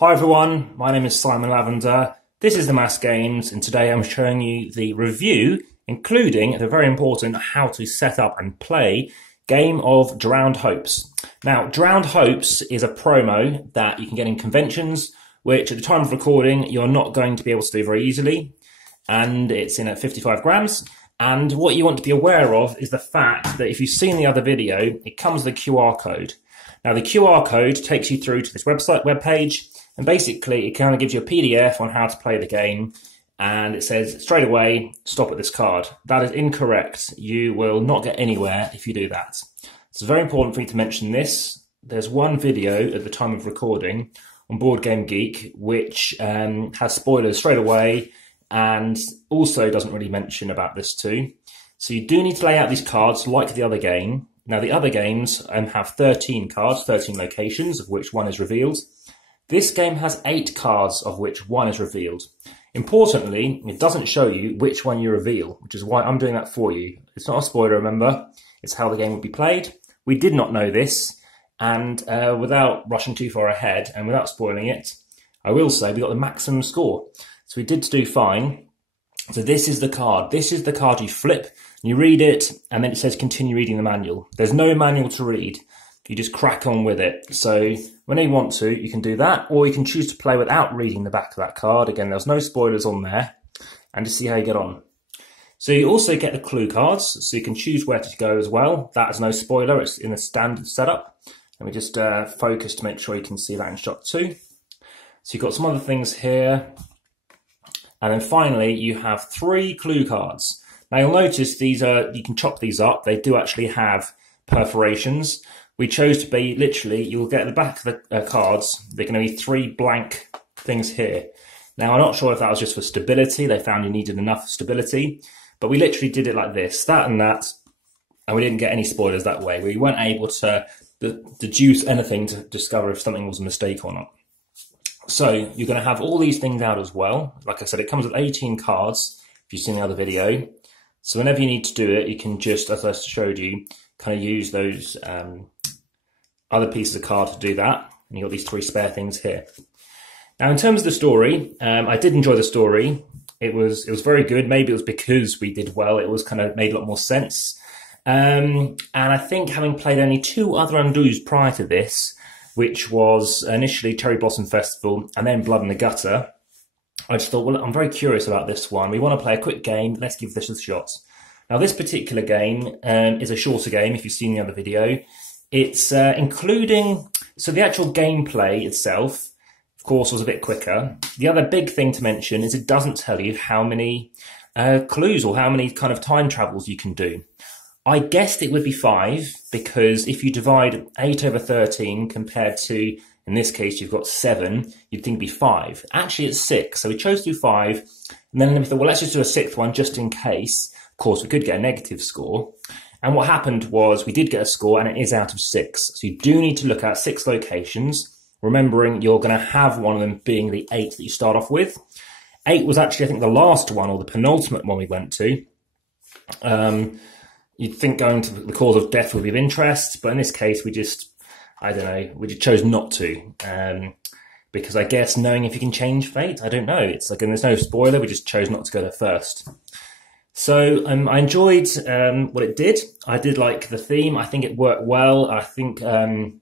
Hi everyone, my name is Simon Lavender. This is Amass Games, and today I'm showing you the review, including the very important how to set up and play game of Drowned Hopes. Now, Drowned Hopes is a promo that you can get in conventions, which at the time of recording you're not going to be able to do very easily, and it's in at 55 grams. And what you want to be aware of is the fact that if you've seen the other video, it comes with a QR code. Now, the QR code takes you through to this webpage. And basically, it kind of gives you a PDF on how to play the game. And it says straight away, stop at this card. That is incorrect. You will not get anywhere if you do that. It's very important for me to mention this. There's one video at the time of recording on boardgamegeek, which has spoilers straight away and also doesn't really mention about this too. So you do need to lay out these cards like the other game. Now, the other games have 13 cards, 13 locations, of which one is revealed. This game has 8 cards, of which one is revealed. Importantly, it doesn't show you which one you reveal, which is why I'm doing that for you. It's not a spoiler, remember. It's how the game will be played. We did not know this, and without rushing too far ahead and without spoiling it, I will say we got the maximum score. So we did do fine. So this is the card. This is the card you flip, you read it, and then it says continue reading the manual. There's no manual to read. You just crack on with it. So whenever you want to, you can do that, or you can choose to play without reading the back of that card. Again, there's no spoilers on there, and just see how you get on. So you also get the clue cards, so you can choose where to go as well. That is no spoiler, it's in the standard setup. Let me just focus to make sure you can see that in shot 2. So you've got some other things here. And then finally, you have 3 clue cards. Now you'll notice these are, you can chop these up. They do actually have perforations. We chose to be literally, you'll get at the back of the cards, there are going to be 3 blank things here. Now, I'm not sure if that was just for stability. They found you needed enough stability, but we literally did it like this, that and that, and we didn't get any spoilers that way. We weren't able to deduce anything to discover if something was a mistake or not. So you're going to have all these things out as well. Like I said, it comes with 18 cards, if you've seen the other video. So whenever you need to do it, you can just, as I showed you, kind of use those other pieces of card to do that. And you've got these 3 spare things here. Now, in terms of the story, I did enjoy the story. It was very good. Maybe it was because we did well. It was kind of made a lot more sense. And I think having played only 2 other undos prior to this, which was initially Cherry Blossom Festival and then Blood in the Gutter, I just thought, well, I'm very curious about this one. We want to play a quick game. Let's give this a shot. Now, this particular game is a shorter game, if you've seen the other video. It's including, so the actual gameplay itself, of course, was a bit quicker. The other big thing to mention is it doesn't tell you how many clues or how many kind of time travels you can do. I guessed it would be 5, because if you divide 8 over 13 compared to, in this case, you've got 7, you'd think it'd be 5. Actually, it's 6, so we chose to do 5, and then we thought, well, let's just do a 6th one just in case. Of course, we could get a negative score. And what happened was we did get a score, and it is out of 6. So you do need to look at 6 locations, remembering you're going to have one of them being the 8 that you start off with. 8 was actually, I think, the last one, or the penultimate one we went to. You'd think going to the cause of death would be of interest, but in this case, we just, I don't know, we just chose not to. Because I guess knowing if you can change fate, I don't know. It's like, and there's no spoiler, we just chose not to go there first. So I enjoyed what it did. I did like the theme. I think it worked well. I think the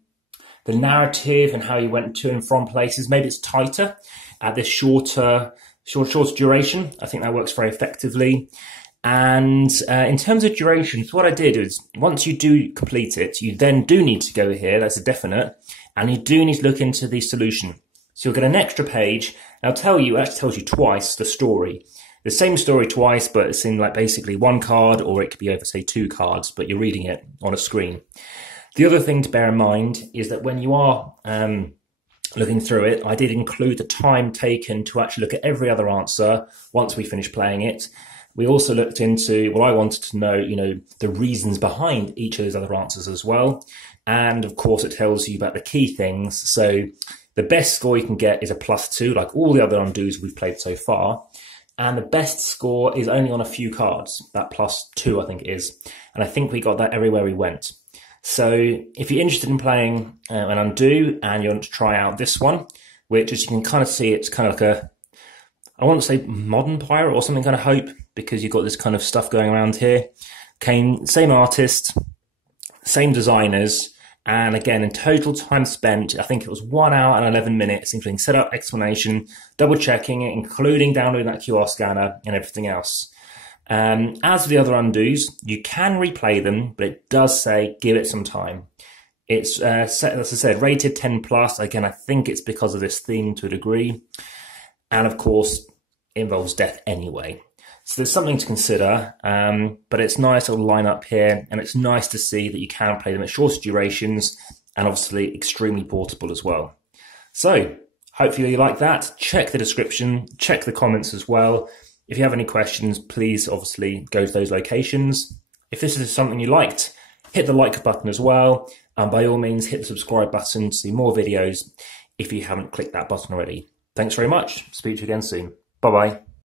narrative and how you went to and from places, maybe it's tighter at this shorter duration. I think that works very effectively. And in terms of duration, so what I did is once you do complete it, you then do need to go here. That's a definite. And you do need to look into the solution. So you'll get an extra page. And I'll tell you, it actually tells you twice the story. The same story twice, but it's in like basically 1 card, or it could be over, say, 2 cards, but you're reading it on a screen. The other thing to bear in mind is that when you are looking through it, I did include the time taken to actually look at every other answer once we finished playing it. We also looked into, well, I wanted to know, you know, the reasons behind each of those other answers as well. And of course, it tells you about the key things. So the best score you can get is a +2, like all the other undos we've played so far. And the best score is only on a few cards, that +2, I think it is. And I think we got that everywhere we went. So if you're interested in playing an undo and you want to try out this one, which, as you can kind of see, it's kind of like a, I want to say modern pirate or something, kind of hope, because you've got this kind of stuff going around here. Same artist, same designers, and again, in total time spent, I think it was 1 hour and 11 minutes, including setup, explanation, double checking it, including downloading that QR scanner and everything else. As for the other undos, you can replay them, but it does say give it some time. It's, as I said, rated 10 plus. Again, I think it's because of this theme to a degree. And of course, it involves death anyway. So there's something to consider, but it's nice to line up here, and it's nice to see that you can play them at shorter durations and obviously extremely portable as well. So hopefully you like that. Check the description, check the comments as well. If you have any questions, please obviously go to those locations. If this is something you liked, hit the like button as well. And by all means, hit the subscribe button to see more videos if you haven't clicked that button already. Thanks very much. Speak to you again soon. Bye-bye.